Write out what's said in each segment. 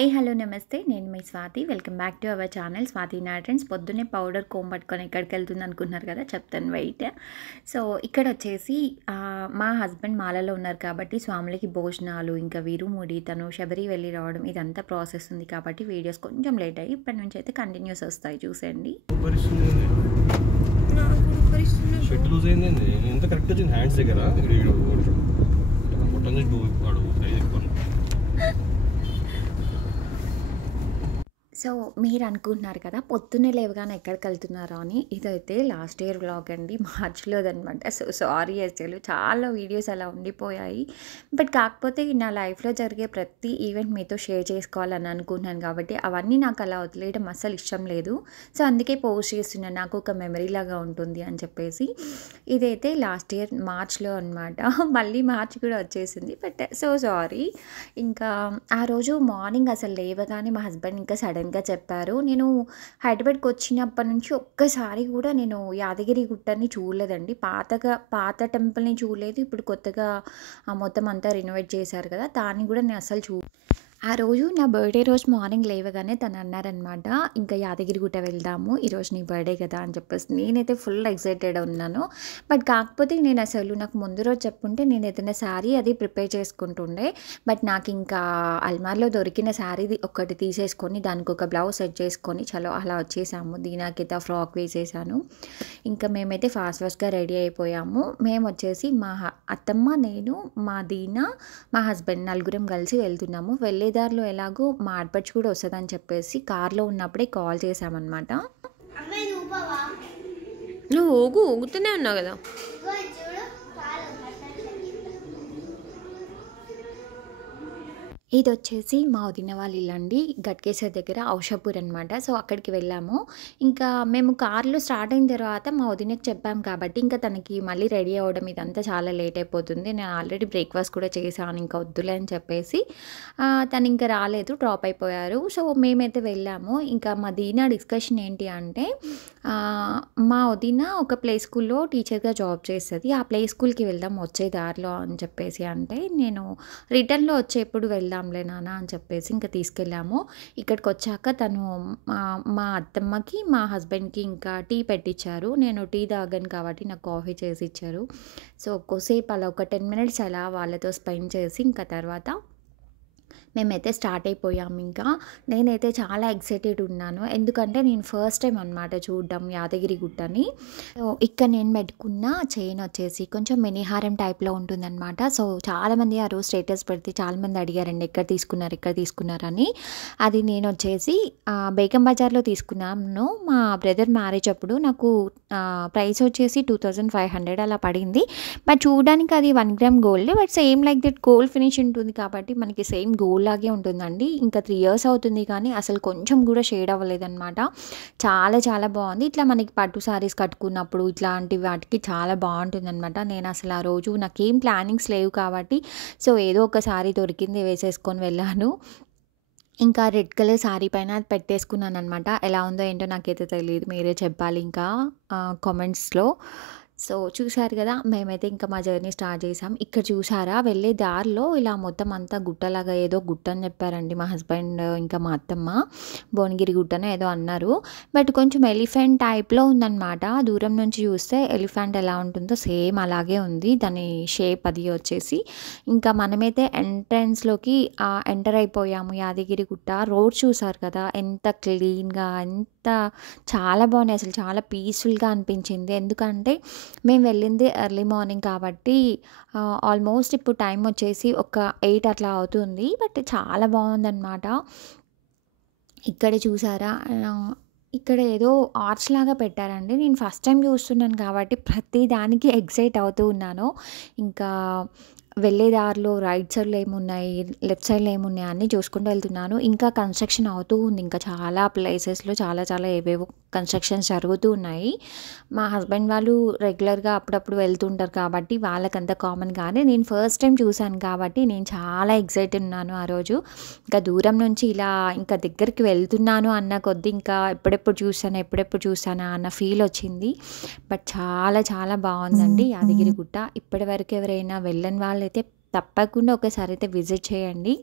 Hi hello నమస్తే నేను మీ Swathi welcome back to our channel Swathi నాట్రెండ్స్. పొద్దున్నే పౌడర్ కోమ్ పట్టుకొని ఎక్కడికి వెళ్తుంది అనుకుంటున్నారు కదా, చెప్తాను వెయిట్. సో ఇక్కడ వచ్చేసి మా హస్బెండ్ మాలలో ఉన్నారు కాబట్టి స్వాములకి భోజనాలు, ఇంకా వీరుముడి, తను శబరి వెళ్ళి రావడం, ఇదంతా ప్రాసెస్ ఉంది కాబట్టి వీడియోస్ కొంచెం లేట్ అయ్యి ఇప్పటి నుంచి అయితే కంటిన్యూస్ వస్తాయి, చూసేయండి. సో మీరు అనుకుంటున్నారు కదా పొద్దున్నే లేవగానే ఎక్కడికి వెళ్తున్నారా అని. ఇదైతే లాస్ట్ ఇయర్ వ్లాగ్ అండి, మార్చిలోదనమాట. సో సారీ, అసలు చాలా వీడియోస్ అలా ఉండిపోయాయి. బట్ కాకపోతే నా లైఫ్లో జరిగే ప్రతి ఈవెంట్ మీతో షేర్ చేసుకోవాలని అనుకుంటున్నాను కాబట్టి అవన్నీ నాకు అలా వదిలేయడం అస్సలు ఇష్టం లేదు. సో అందుకే పోస్ట్ చేస్తున్నాను, నాకు ఒక మెమరీ లాగా ఉంటుంది అని చెప్పేసి. ఇదైతే లాస్ట్ ఇయర్ మార్చ్లో అనమాట. మళ్ళీ మార్చ్ కూడా వచ్చేసింది, బట్ సో సారీ. ఇంకా ఆ రోజు మార్నింగ్ అసలు లేవగానే మా హస్బెండ్ ఇంకా సడన్గా చెప్పారు. నేను హైదరాబాద్కి వచ్చినప్పటి నుంచి ఒక్కసారి కూడా నేను యాదగిరి గుట్టని చూడలేదండి. పాత టెంపుల్ని చూడలేదు. ఇప్పుడు కొత్తగా మొత్తం అంతా రినోవేట్ చేశారు కదా, దాన్ని కూడా నేను అసలు ఆ రోజు నా బర్త్డే రోజు మార్నింగ్ లేవగానే తను అన్నారనమాట, ఇంకా యాదగిరిగుట్ట వెళ్దాము, ఈరోజు నీ బర్త్డే కదా అని చెప్పేసి. నేనైతే ఫుల్ ఎక్సైటెడ్ ఉన్నాను. బట్ కాకపోతే నేను అసలు నాకు ముందు రోజు చెప్పుంటే నేను ఏదైనా శారీ అది ప్రిపేర్ చేసుకుంటుండే. బట్ నాకు ఇంకా అల్మార్లో దొరికిన శారీ ఒకటి తీసేసుకొని దానికి ఒక బ్లౌజ్ సెట్ చేసుకొని చలో అలా వచ్చేసాము. దీనాకైతే ఫ్రాక్ వేసేసాను. ఇంకా మేమైతే ఫాస్ట్గా రెడీ అయిపోయాము. మేము వచ్చేసి మా అత్తమ్మ, నేను, మా దీనా, మా హస్బెండ్ నలుగురం కలిసి వెళ్తున్నాము. వెళ్ళేదారిలో ఎలాగో మా ఆడపడుచు కూడా వస్తుందని చెప్పేసి కార్లో ఉన్నప్పుడే కాల్ చేసామన్నమాట. నువ్వు ఊగుతూనే ఉన్నావు కదా. ఇది వచ్చేసి మా వదిన వాళ్ళ ఇల్లు అండి, గట్కేశ్వర్ దగ్గర ఔషాపూర్ అనమాట. సో అక్కడికి వెళ్ళాము. ఇంకా మేము కార్లో స్టార్ట్ అయిన తర్వాత మా వదినకి చెప్పాము కాబట్టి ఇంకా తనకి మళ్ళీ రెడీ అవ్వడం ఇదంతా చాలా లేట్ అయిపోతుంది. నేను ఆల్రెడీ బ్రేక్ఫాస్ట్ కూడా చేశాను, ఇంకా వద్దులే అని చెప్పేసి తను ఇంకా రాలేదు, డ్రాప్ అయిపోయారు. సో మేమైతే వెళ్ళాము. ఇంకా మా దీనా డిస్కషన్ ఏంటి అంటే, మా వదిన ఒక ప్లే స్కూల్లో టీచర్గా జాబ్ చేస్తుంది, ఆ ప్లే స్కూల్కి వెళ్దాం వచ్చే దారిలో అని చెప్పేసి. అంటే నేను రిటర్న్లో వచ్చేప్పుడు వెళ్దాంలే నాన్న అని చెప్పేసి ఇంకా తీసుకెళ్ళాము. ఇక్కడికి వచ్చాక తను మా అత్తమ్మకి, మా హస్బెండ్కి ఇంకా టీ పెట్టించారు. నేను టీ తాగాను కాబట్టి నాకు కాఫీ చేసి ఇచ్చారు. సో కొద్దిసేపు అలా ఒక 10 మినిట్స్ అలా వాళ్ళతో స్పెండ్ చేసి ఇంకా తర్వాత మేమైతే స్టార్ట్ అయిపోయాము. ఇంకా నేనైతే చాలా ఎక్సైటెడ్ ఉన్నాను, ఎందుకంటే నేను ఫస్ట్ టైం అనమాట చూడడం యాదగిరి గుట్టని. సో ఇక్కడ నేను పెట్టుకున్న చైన్ వచ్చేసి కొంచెం మినిహారం టైప్లో ఉంటుందన్నమాట. సో చాలామంది ఆ రోజు స్టేటస్ పెడితే చాలామంది అడిగారండి ఎక్కడ తీసుకున్నారని. అది నేను వచ్చేసి బేగం బజార్లో తీసుకున్నాను. మా బ్రదర్ మ్యారేజ్ అప్పుడు నాకు ప్రైస్ వచ్చేసి 2500 అలా పడింది. బట్ చూడడానికి అది 1 gram gold, but same like that gold finish ఉంటుంది కాబట్టి మనకి సేమ్ గోల్డ్ లాగే ఉంటుందండి. ఇంకా 3 years అవుతుంది కానీ అసలు కొంచెం కూడా షేడ్ అవ్వలేదన్నమాట. చాలా చాలా బాగుంది. ఇట్లా మనకి పట్టు శారీస్ కట్టుకున్నప్పుడు ఇట్లాంటి వాటికి చాలా బాగుంటుందన్నమాట. నేను అసలు ఆ రోజు నాకేం ప్లానింగ్స్ లేవు కాబట్టి సో ఏదో ఒక శారీ దొరికింది వేసేసుకొని వెళ్ళాను. ఇంకా రెడ్ కలర్ శారీ పైన అది పెట్టేసుకున్నాను అనమాట. ఎలా ఉందో ఏంటో నాకైతే తెలియదు, మీరే చెప్పాలి ఇంకా కామెంట్స్లో. సో చూసారు కదా, మేమైతే ఇంకా మా జర్నీ స్టార్ట్ చేసాం. ఇక్కడ చూసారా, వెళ్ళే దారిలో ఇలా మొత్తం అంతా గుట్టలాగా, ఏదో గుట్ట అని చెప్పారండి మా హస్బెండ్ ఇంకా మా అత్తమ్మ. భువనగిరి గుట్టనో ఏదో అన్నారు. బట్ కొంచెం ఎలిఫెంట్ టైప్లో ఉందన్నమాట. దూరం నుంచి చూస్తే ఎలిఫెంట్ ఎలా ఉంటుందో సేమ్ అలాగే ఉంది దాని షేప్ అది వచ్చేసి. ఇంకా మనమైతే ఎంట్రన్స్లోకి ఎంటర్ అయిపోయాము యాదగిరి గుట్ట. రోడ్ చూసారు కదా ఎంత క్లీన్గా, చాలా బాగున్నాయి అసలు, చాలా పీస్ఫుల్గా అనిపించింది. ఎందుకంటే మేము వెళ్ళింది ఎర్లీ మార్నింగ్ కాబట్టి ఆల్మోస్ట్ ఇప్పుడు టైం వచ్చేసి ఒక 8 అట్లా అవుతుంది. బట్ చాలా బాగుందన్నమాట. ఇక్కడ చూసారా, ఇక్కడ ఏదో ఆర్చ్ లాగా పెట్టారండి. నేను ఫస్ట్ టైం చూస్తున్నాను కాబట్టి ప్రతి దానికి ఎక్సైట్ అవుతూ ఉన్నాను. ఇంకా వెళ్ళేదారిలో రైట్ సైడ్లో ఏమున్నాయి, లెఫ్ట్ సైడ్లో ఏమున్నాయి అన్నీ చూసుకుంటూ వెళ్తున్నాను. ఇంకా కన్స్ట్రక్షన్ అవుతూ ఉంది, ఇంకా చాలా ప్లేసెస్లో చాలా ఏవేవో కన్స్ట్రక్షన్స్ జరుగుతూ ఉన్నాయి. మా హస్బెండ్ వాళ్ళు రెగ్యులర్గా అప్పుడప్పుడు వెళ్తుంటారు కాబట్టి వాళ్ళకంత కామన్. కానీ నేను ఫస్ట్ టైం చూశాను కాబట్టి నేను చాలా ఎక్సైటెడ్ ఉన్నాను ఆ రోజు. ఇంకా దూరం నుంచి ఇలా ఇంకా దగ్గరికి వెళ్తున్నాను అన్న కొద్దీ ఇంకా ఎప్పుడెప్పుడు చూసానా అన్న ఫీల్ వచ్చింది. బట్ చాలా బాగుందండి యాదగిరి గుట్ట. ఇప్పటి వరకు ఎవరైనా వెళ్ళని వాళ్ళైతే తప్పకుండా ఒకసారి అయితే విజిట్ చేయండి.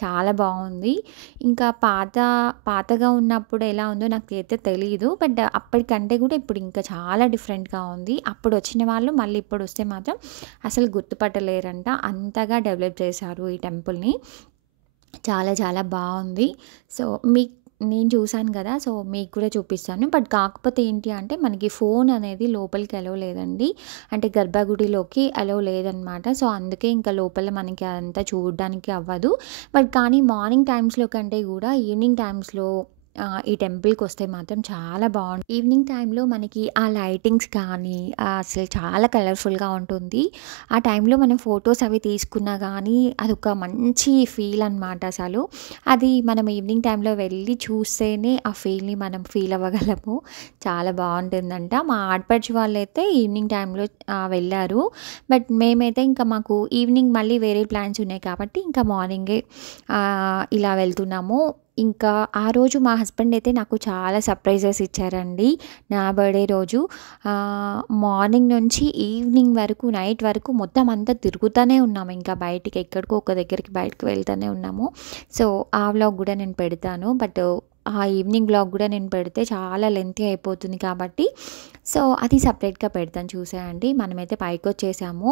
చాలా బాగుంది. ఇంకా పాతగా ఉన్నప్పుడు ఎలా ఉందో నాకైతే తెలీదు. బట్ అప్పటికంటే కూడా ఇప్పుడు ఇంకా చాలా డిఫరెంట్‌గా ఉంది. అప్పుడు వచ్చిన వాళ్ళు మళ్ళీ ఇప్పుడు వస్తే మాత్రం అసలు గుర్తుపట్టలేరంట. అంతగా డెవలప్ చేశారు ఈ టెంపుల్‌ని. చాలా చాలా బావుంది. సో, నేను చూసాను గదా! సో, మీకు కూడా చూపిస్తాను. బట్ కాకపోతే ఏంటి అంటే మనకి ఫోన్ అనేది లోపలికి అలో లేదండి. అంటే గర్భగుడిలోకి అలో లేదనమాట. సో, అందుకే ఇంకా లోపల మనకి అదంతా చూడడానికి అవ్వదు. బట్ కానీ మార్నింగ్ టైమ్స్‌లో కంటే గూడా ఈవినింగ్ టైమ్స్‌లో ఈ టెంపుల్‌కొస్తే మాత్రం చాలా ఈవినింగ్ టైమ్‌లో మనకి ఆ లైటింగ్స్ కానీ అసలు చాలా కలర్‌ఫుల్‌గా ఉంటుంది. ఆ టైంలో మనం ఫోటోస్ అవి తీసుకున్నా గానీ అదొక మంచి ఫీల్ అనమాట అసలు. అది మనం ఈవినింగ్ టైంలో వెళ్ళి చూస్తేనే ఆ ఫీల్‌ని మనం ఫీల్ అవ్వగలము. చాలా బావుంటుందంట. మా ఆడపడుచు వాళ్ళైతే ఈవినింగ్ టైంలో వెళ్లారు. బట్ మేమైతే ఇంకా మాకు ఈవినింగ్ మళ్ళీ వేరే ప్లాన్స్ ఉన్నాయి కాబట్టి ఇంకా మార్నింగే ఇలా వెళ్తున్నాము. ఇంకా ఆ రోజు మా హస్బెండ్ అయితే నాకు చాలా సర్ప్రైజెస్ ఇచ్చారండి. నా బర్త్‌డే రోజు మార్నింగ్ నుంచి ఈవినింగ్ వరకు, నైట్ వరకు మొత్తం అంతా తిరుగుతూనే ఉన్నాము. ఇంకా బయటికి ఎక్కడికో ఒక దగ్గరికి బయటకి వెళ్తూనే ఉన్నాము. సో, ఆ వ్లాగ్ గూడా నేను పెడతాను. బట్ ఆ ఈవినింగ్ వ్లాగ్ గూడా నేను పెడితే చాలా లెంతీ అయిపోతుంది కాబట్టి, సో, అది సెపరేట్‌గా పెడతాను చూసేయండి. మనమైతే పైకొచ్చేసాము.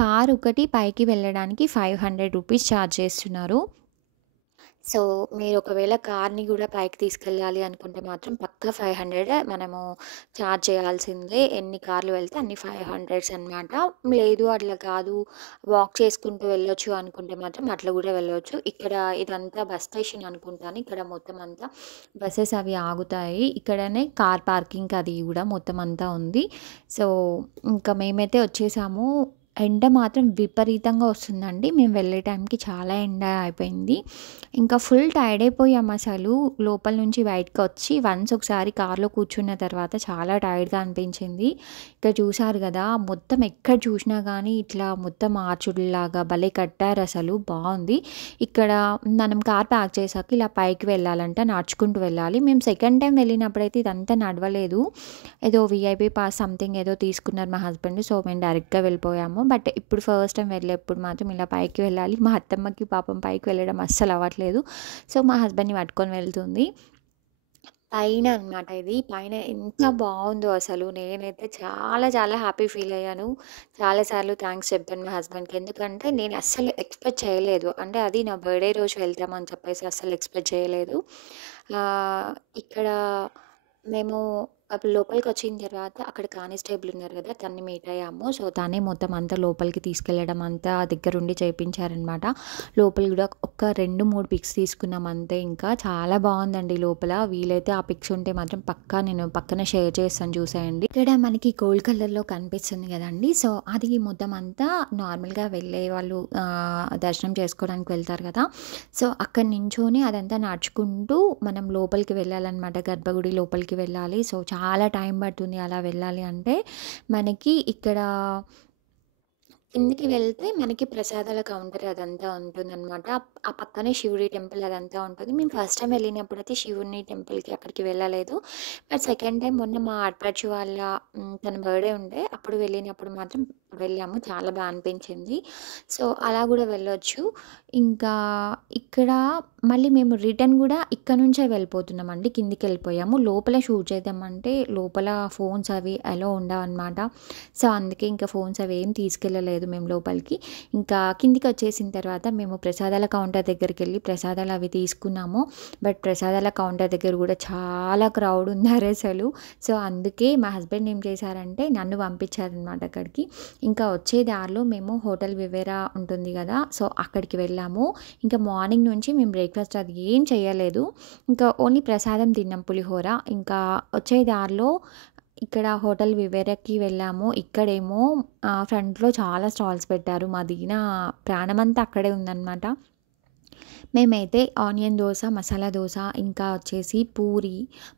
కార్ ఒకటి పైకి వెళ్ళడానికి రూ. 500 చార్జ్ చేస్తున్నారు. సో, మీరు ఒకవేళ కార్‌ని గూడా పైకి తీసుకెళ్ళాలి అనుకుంటే మాత్రం పక్కా 500 మనము చార్జ్ చేయాల్సిందే. ఎన్ని కార్లు వెళ్తే అన్ని 500 అనమాట. లేదు అట్లా కాదు, వాక్ చేసుకుంటూ వెళ్ళొచ్చు అనుకుంటే మాత్రం అట్లా గూడా వెళ్ళొచ్చు. ఇక్కడ ఇదంతా బస్ స్టేషన్ అనుకుంటాను. ఇక్కడ మొత్తం అంతా బసెస్ అవి ఆగుతాయి. ఇక్కడనే కార్ పార్కింగ్ అది గూడా మొత్తం అంతా ఉంది. సో, ఇంకా మేమైతే వచ్చేసాము. ఎండ మాత్రం విపరీతంగా వస్తుందండి. మేము వెళ్ళే టైంకి చాలా ఎండ అయిపోయింది. ఇంకా ఫుల్ టైర్డ్ అయిపోయాము అసలు. లోపల నుంచి బయటకొచ్చి వన్స్ ఒకసారి కార్‌లో కూర్చున్న తర్వాత చాలా టైర్డ్‌గా అనిపించింది. ఇక్కడ చూసారు గదా! మొత్తం ఎక్కడ చూసినా గానీ ఇట్లా మొత్తం ఆర్చుడులాగా భలే కట్టారసలు. బావుంది. ఇక్కడ మనం కార్ పార్క్ చేశాక ఇలా పైకి వెళ్ళాలంట. నడుచుకుంటూ వెళ్ళాలి. మేము సెకండ్ టైమ్ వెళ్ళినప్పుడైతే ఇదంతా నడవలేదు. ఏదో వీఐపీ పాస్ సంథింగ్ ఏదో తీసుకున్నారు మా హస్బెండ్. సో, మేము డైరెక్ట్‌గా వెళ్ళిపోయాము. బట్ ఇప్పుడు ఫస్ట్ టైమ్ వెళ్ళేప్పుడు మాత్రం ఇలా పైకి వెళ్ళాలి. మా అత్తమ్మకి పాపం పైకి వెళ్ళడం అస్సలు అవ్వట్లేదు. సో, మా హస్బెండ్‌ని పట్టుకొని వెళ్తుంది. పైన అనమాట ఇది. పైన ఎంత బావుందో అసలు. నేనైతే చాలా చాలా హ్యాపీ ఫీల్ అయ్యాను. చాలా సార్లు థాంక్స్ చెప్పాను మా హస్బెండ్‌కి. ఎందుకంటే నేను అస్సలు ఎక్స్‌పెక్ట్ చేయలేదు. అంటే అది నా బర్త్‌డే రోజు వెళ్తామని చెప్పేసి అస్సలు ఎక్స్‌పెక్ట్ చేయలేదు. ఇక్కడ మేము అప్పుడు లోపలికొచ్చిన తర్వాత అక్కడ కానిస్టేబుల్ ఉన్నారు గదా! తనని మీట్ అయ్యాము. సో, తనే మొత్తం అంతా లోపలికి తీసుకెళ్ళడం అంతా దగ్గరుండి చేపించారనమాట. లోపల గూడా ఒక 2, 3 పిక్స్ తీసుకున్నాం అంతే ఇంకా. చాలా బావుందండి లోపల. వీలైతే ఆ పిక్స్ ఉంటే మాత్రం పక్కా నేను పక్కన షేర్ చేస్తాను చూసేయండి. ఇక్కడ మనకి గోల్డ్ కలర్‌లో కనిపిస్తుంది గదండీ! సో, అది మొత్తం అంతా నార్మల్‌గా వెళ్ళే వాళ్ళు దర్శనం చేసుకోవడానికి వెళ్తారు గదా! సో, అక్కడ నించొని అదంతా నడుచుకుంటూ మనం లోపలికి వెళ్ళాలనమాట. గర్భగుడి లోపలికి వెళ్ళాలి. సో, చాలా టైం పడుతుంది అలా వెళ్ళాలి అంటే. మనకి ఇక్కడ కిందికి వెళ్తే మనకి ప్రసాదాల కౌంటర్ అదంతా ఉంటుందనమాట. ఆ పక్కనే శివుడి టెంపుల్ అదంతా ఉంటుంది. మేము ఫస్ట్ టైమ్ వెళ్ళినప్పుడైతే శివుని టెంపుల్‌కి అక్కడికి వెళ్ళలేదు. బట్ సెకండ్ టైమ్ మొన్న మా ఆడపడుచు వాళ్ళ తన బర్త్‌డే ఉండే. అప్పుడు వెళ్ళినప్పుడు మాత్రం వెళ్ళాము. చాలా బా అనిపించింది. సో, అలా గూడా వెళ్ళొచ్చు. ఇంకా ఇక్కడ మళ్ళీ మేము రిటర్న్ గూడా ఇక్కడ నుంచే వెళ్ళిపోతున్నామండి. కిందికెళ్ళిపోయాము. లోపల షూట్ చేద్దామంటే లోపల ఫోన్స్ అవి అలో ఉండవనమాట. సో, అందుకే ఇంకా ఫోన్స్ అవి ఏం తీసుకెళ్ళలేదు మేము లోపలికి. ఇంకా కిందికొచ్చేసిన తర్వాత మేము ప్రసాదాల కౌంటర్ దగ్గరికెళ్ళి ప్రసాదాలు అవి తీసుకున్నాము. బట్ ప్రసాదాల కౌంటర్ దగ్గర గూడా చాలా క్రౌడ్ ఉన్నారసలు. సో, అందుకే మా హస్బెండ్ ఏం చేశారంటే నన్ను పంపించారనమాట అక్కడికి. ఇంకా వచ్చే దారిలో మేము హోటల్ వివేరా ఉంటుంది గదా! సో, అక్కడికి వెళ్ళాము. ఇంకా మార్నింగ్ నుంచి మేము బ్రేక్‌ఫాస్ట్ అది ఏం చేయలేదు. ఇంకా ఓన్లీ ప్రసాదం తిన్నాం పులిహోర. ఇంకా వచ్చే దారిలో ఇక్కడ హోటల్ వివేరాకి వెళ్ళాము. ఇక్కడేమో ఫ్రంట్‌లో చాలా స్టాల్స్ పెట్టారు. మా దీన ప్రాణమంతా అక్కడే ఉందనమాట. మేమైతే ఆనియన్ దోస, మసాలా దోస, ఇంకా వచ్చేసి పూరి,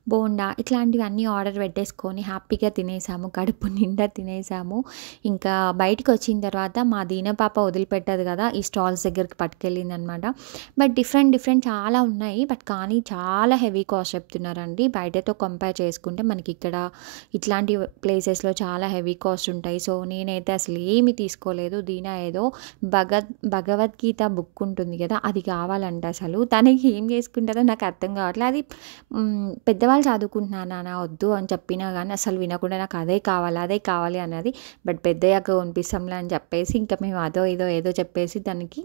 బోండా ఇట్లాంటివన్నీ ఆర్డర్ పెట్టేసుకొని హ్యాపీగా తినేసాము. కడుపు నిండా తినేసాము. ఇంకా బయటికొచ్చిన తర్వాత మా దీన పాప వదిలిపెట్టదు కదా! ఈ స్టాల్స్ దగ్గరికి పట్టుకెళ్ళిందనమాట. బట్ డిఫరెంట్ చాలా ఉన్నాయి. బట్ కానీ చాలా హెవీ కాస్ట్ చెప్తున్నారండి. బయటతో కంపేర్ చేసుకుంటే మనకిక్కడ ఇట్లాంటి ప్లేసెస్‌లో చాలా హెవీ కాస్ట్ ఉంటాయి. సో, నేనైతే అసలు ఏమి తీసుకోలేదు. దీనా ఏదో భగవద్గీత బుక్ ఉంటుంది కదా! అది కావాలంట అసలు. తనకి ఏం చేసుకుంటదో నాకు అర్థం కావట్లే. అది పెద్దవాళ్ళు చదువుకుంటున్నారు నాన్న వద్దు అని చెప్పినా గానీ అసలు వినకుండా నాకు అదే కావాలి అన్నది. బట్ పెద్దయ్యాక కొనిపిస్తాంలే అని చెప్పేసి ఇంకా మేము అదో ఇదో ఏదో చెప్పేసి తనకి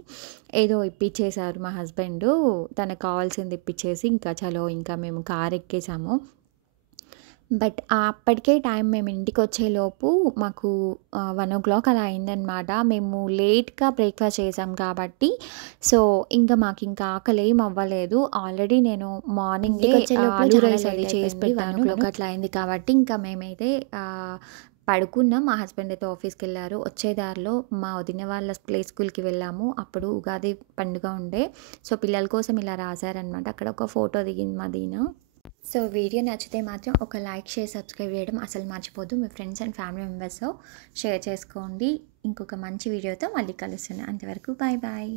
ఏదో ఇప్పిచ్చేసారు మా హస్బెండు. తనకు కావాల్సింది ఇప్పిచ్చేసి ఇంకా చలో ఇంకా మేము కార్ ఎక్కేసాము. బట్ అప్పటికే టైం మేము ఇంటికొచ్చేలోపు మాకు 1:00 అలా అయిందనమాట. మేము లేట్‌గా బ్రేక్‌ఫాస్ట్ చేసాం కాబట్టి, సో, ఇంక మాకింక ఆకలేం అవ్వలేదు. ఆల్రెడీ నేను మార్నింగే ఇంటికొచ్చే లోపల ఆలూ చాలా రైస్ అది లేట్ చేసి అయిపోయింది. పెట్టాను. 1:00 అట్లా అయింది కాబట్టి ఇంకా మేమైతే పడుకున్నాం. మా హస్బెండ్ అయితే ఆఫీస్‌కెళ్లారు. వచ్చే దారిలో మా వదిన వాళ్ళ ప్లే స్కూల్‌కి వెళ్ళాము. అప్పుడు ఉగాది పండుగ ఉండే. సో, పిల్లల కోసం ఇలా రాశారనమాట. అక్కడ ఒక ఫోటో దిగింది మా దీన. సో, వీడియో నచ్చితే మాత్రం ఒక లైక్, షేర్, సబ్స్క్రైబ్ చేయడం అసలు మర్చిపోద్దు. మీ ఫ్రెండ్స్ అండ్ ఫ్యామిలీ మెంబర్స్‌తో షేర్ చేసుకోండి. ఇంకొక మంచి వీడియోతో మళ్ళీ కలుస్తాను. అంతవరకు బాయ్ బాయ్.